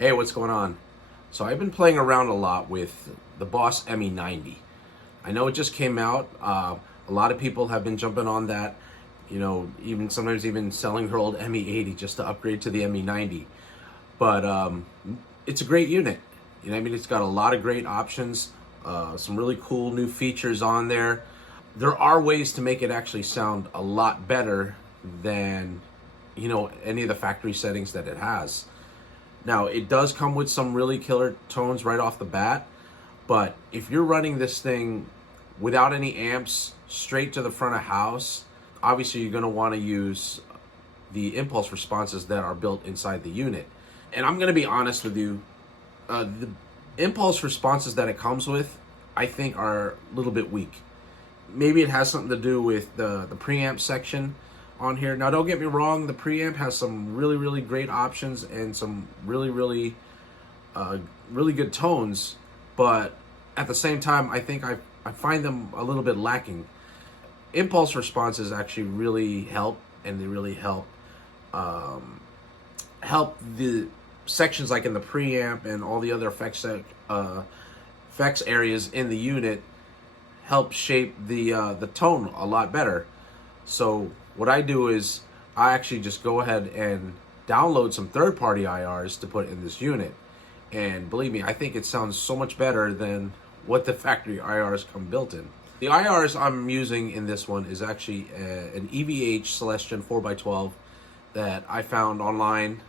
Hey, what's going on? So I've been playing around a lot with the Boss ME-90. I know it just came out. A lot of people have been jumping on that, even sometimes even selling their old ME-80 just to upgrade to the ME-90. But it's a great unit. It's got a lot of great options, some really cool new features on there. There are ways to make it actually sound a lot better than, any of the factory settings that it has. Now, it does come with some really killer tones right off the bat, but if you're running this thing without any amps, straight to the front of house, obviously you're going to want to use the impulse responses that are built inside the unit. And I'm going to be honest with you, the impulse responses that it comes with, I think are a little bit weak. Maybe it has something to do with the preamp section on here. Now, don't get me wrong, the preamp has some really great options and some really good tones, but at the same time, I think I find them a little bit lacking. Impulse responses actually really help, and they really help the sections like in the preamp and all the other effects areas in the unit help shape the tone a lot better. So what I do is I actually just go ahead and download some third-party IRs to put in this unit. And believe me, I think it sounds so much better than what the factory IRs come built in. The IRs I'm using in this one is actually an EVH Celestion 4x12 that I found online,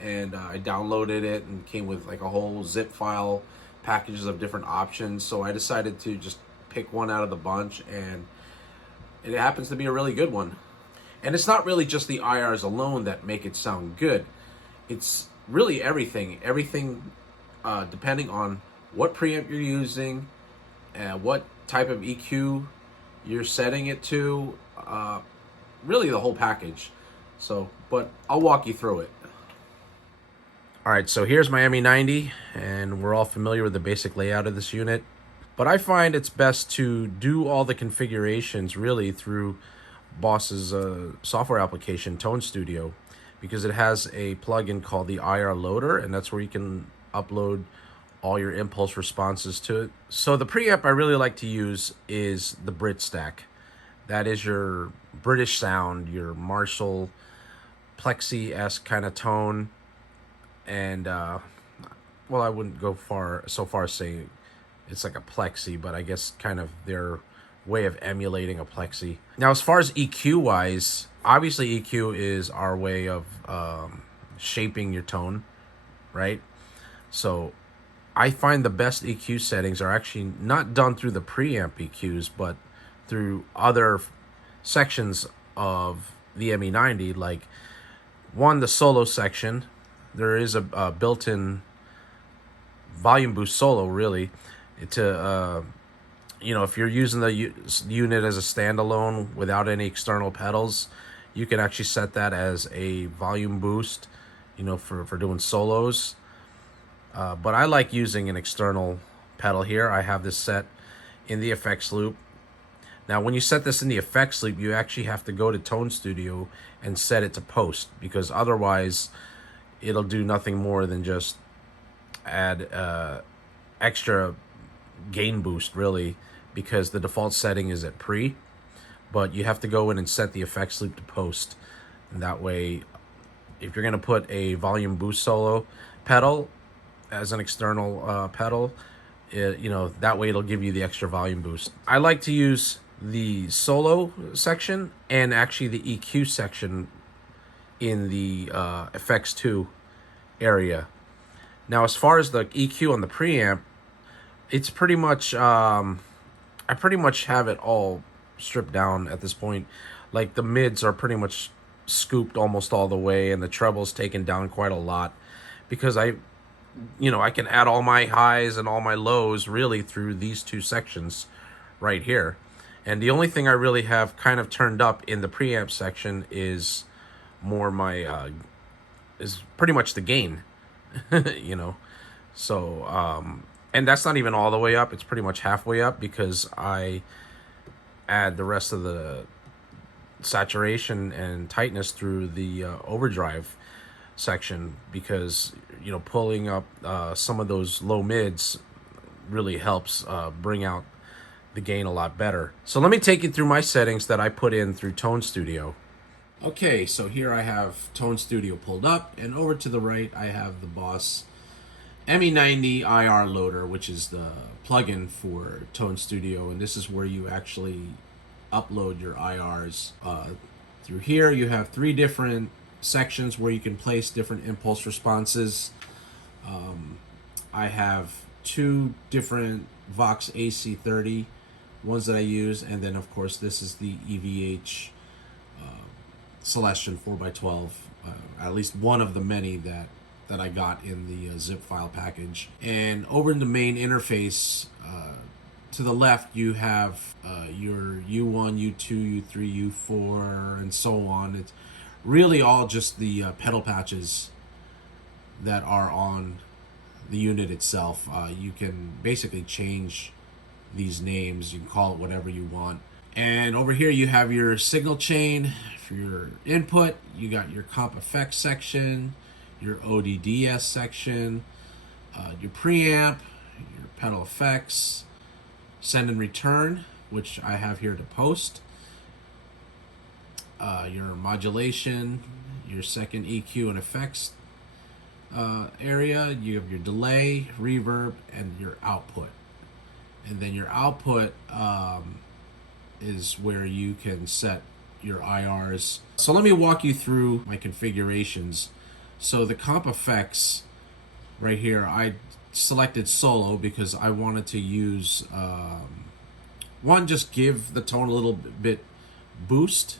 and I downloaded it and came with like a whole zip file packages of different options. So I decided to just pick one out of the bunch, and it happens to be a really good one. And it's not really just the IRs alone that make it sound good. It's really everything. Depending on what preamp you're using, what type of EQ you're setting it to, really the whole package. But I'll walk you through it. All right, so here's my ME-90, and we're all familiar with the basic layout of this unit. But I find it's best to do all the configurations really through Boss's software application, Tone Studio, because it has a plugin called the IR Loader, and that's where you can upload all your impulse responses to it. So the preamp I really like to use is the Brit Stack. That is your British sound, your Marshall Plexi-esque kind of tone. And well, I wouldn't go so far as saying it's like a Plexi, but I guess kind of their way of emulating a Plexi. Now, as far as EQ wise, obviously EQ is our way of shaping your tone, right? So I find the best EQ settings are actually not done through the preamp EQs, but through other sections of the ME-90, like the solo section. There is a built-in volume boost solo, really, to if you're using the unit as a standalone without any external pedals, you can actually set that as a volume boost, for doing solos. But I like using an external pedal here. I have this set in the effects loop. Now, when you set this in the effects loop, you actually have to go to Tone Studio and set it to post, because otherwise it'll do nothing more than just add extra gain boost, really, because the default setting is at pre, but you have to go in and set the effects loop to post. And that way, if you're going to put a volume boost solo pedal as an external pedal, that way it'll give you the extra volume boost. I like to use the solo section and actually the EQ section in the effects 2 area. Now, as far as the EQ on the preamp, it's pretty much I pretty much have it all stripped down at this point. Like, the mids are pretty much scooped almost all the way, and the treble's taken down quite a lot, because I can add all my highs and all my lows really through these two sections right here. And the only thing I really have kind of turned up in the preamp section is more my is pretty much the gain. So and that's not even all the way up. It's pretty much halfway up, because I add the rest of the saturation and tightness through the overdrive. section, because pulling up some of those low mids really helps bring out the gain a lot better. So let me take you through my settings that I put in through Tone Studio. Okay, so here I have Tone Studio pulled up, and over to the right I have the Boss ME-90 IR loader, which is the plugin for Tone Studio, and this is where you actually upload your IRs. Through here you have 3 different sections where you can place different impulse responses. I have 2 different Vox AC30 ones that I use, and then of course this is the EVH Celestion 4x12, at least one of the many that I got in the zip file package. And over in the main interface, to the left you have your U1, U2, U3, U4, and so on. It's really all just the pedal patches that are on the unit itself. You can basically change these names. You can call it whatever you want. And over here you have your signal chain for your input. You got your comp effects section, your ODDS section, your preamp, your pedal effects, send and return, which I have here to post, your modulation, your second EQ and effects area. You have your delay, reverb, and your output. And then your output is where you can set your IRs. So let me walk you through my configurations. So the comp effects right here, I selected solo because I wanted to use one, just give the tone a little bit boost,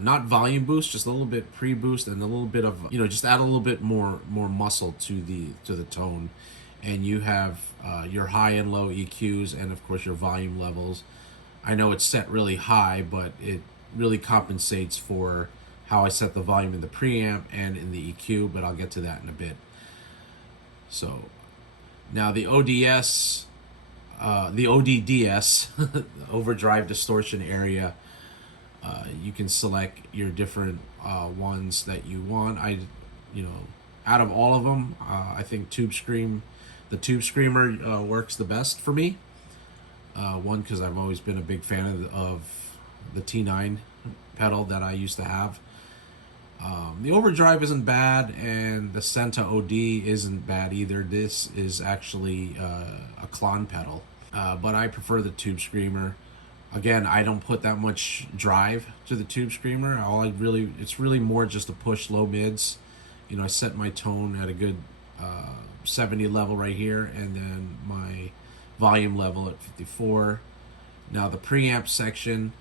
not volume boost, just a little bit pre-boost, and a little bit of just add a little bit more muscle to the tone. And you have your high and low EQs, and of course your volume levels. I know it's set really high, but it really compensates for how I set the volume in the preamp and in the EQ, but I'll get to that in a bit. So now the ODDS, overdrive distortion area, you can select your different ones that you want. Out of all of them, I think the Tube Screamer works the best for me. One, because I've always been a big fan of the T9 pedal that I used to have. The overdrive isn't bad, and the Senta OD isn't bad either. This is actually a clone pedal, but I prefer the Tube Screamer. Again, I don't put that much drive to the Tube Screamer. It's really more just to push low mids. I set my tone at a good 70 level right here, and then my volume level at 54. Now the preamp section,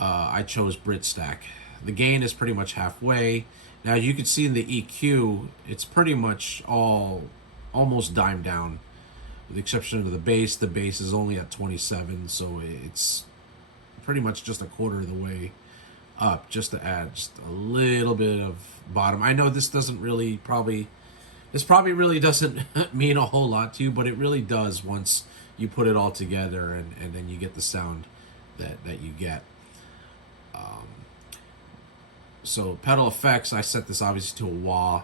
I chose Brit Stack. The gain is pretty much halfway. Now you can see in the EQ, it's pretty much almost dimed down, with the exception of the bass. The bass is only at 27, so it's pretty much just a quarter of the way up, just to add just a little bit of bottom. I know this probably really doesn't mean a whole lot to you, but it really does once you put it all together, and then you get the sound that you get. So pedal effects, I set this obviously to a wah.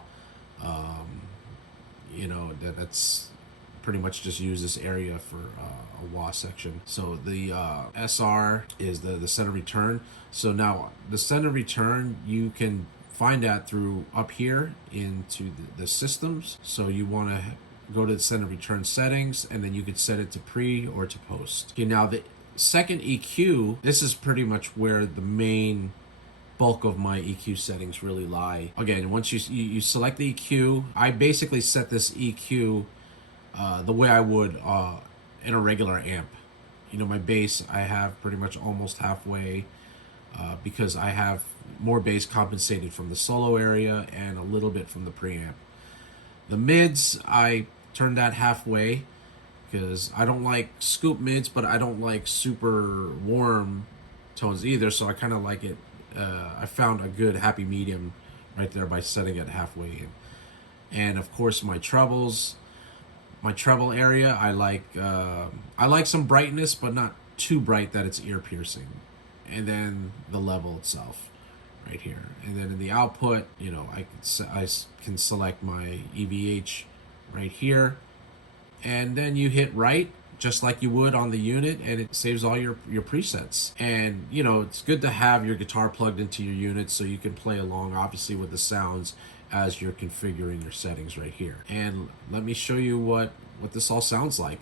That's pretty much just use this area for a wah section. So the SR is the center return. So now the center return, you can find that through up here into the systems. So you want to go to the center return settings, and then you could set it to pre or to post. Okay, now the second EQ, this is pretty much where the main bulk of my EQ settings really lie. Again, once you select the EQ, I basically set this EQ the way I would in a regular amp. My bass I have pretty much almost halfway, because I have more bass compensated from the solo area and a little bit from the preamp. The mids, I turned that halfway because I don't like scoop mids, but I don't like super warm tones either, so I kind of like it. I found a good happy medium right there by setting it halfway in. And of course my trebles, my treble area, I like some brightness, but not too bright that it's ear piercing. And then the level itself right here. And then in the output, you know, I can select my EVH right here. And then you hit right, just like you would on the unit, and it saves all your presets. And, you know, it's good to have your guitar plugged into your unit so you can play along, obviously, with the sounds as you're configuring your settings right here. And let me show you what this all sounds like.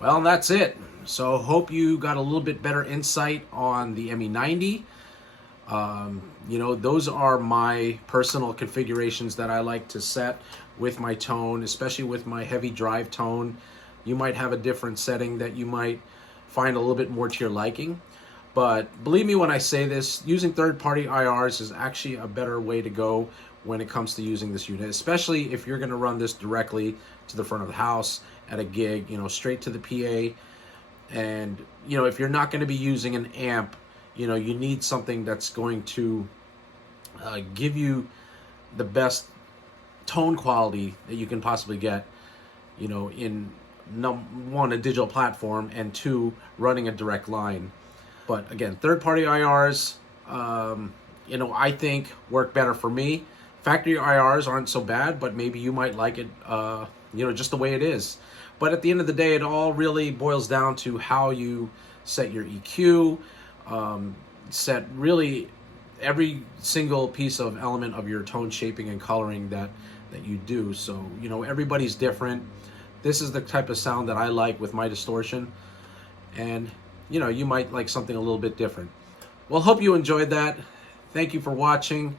Well, that's it. So hope you got a little bit better insight on the ME-90. You know, those are my personal configurations that I like to set with my tone, especially with my heavy drive tone. You might have a different setting that you might find a little bit more to your liking. But believe me when I say this, using third-party IRs is actually a better way to go when it comes to using this unit, especially if you're going to run this directly to the front of the house at a gig, you know, straight to the PA. And, you know, if you're not going to be using an amp, you know, you need something that's going to give you the best tone quality that you can possibly get, you know, in one, a digital platform, and two, running a direct line. But again, third-party IRs, you know, I think work better for me. Factory IRs aren't so bad, but maybe you might like it, you know, just the way it is. But at the end of the day, it all really boils down to how you set your EQ, set really every single piece of element of your tone shaping and coloring that you do. So, you know, everybody's different. This is the type of sound that I like with my distortion. And, you know, you might like something a little bit different. Well, hope you enjoyed that. Thank you for watching.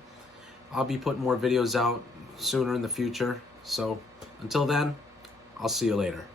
I'll be putting more videos out sooner in the future. So until then, I'll see you later.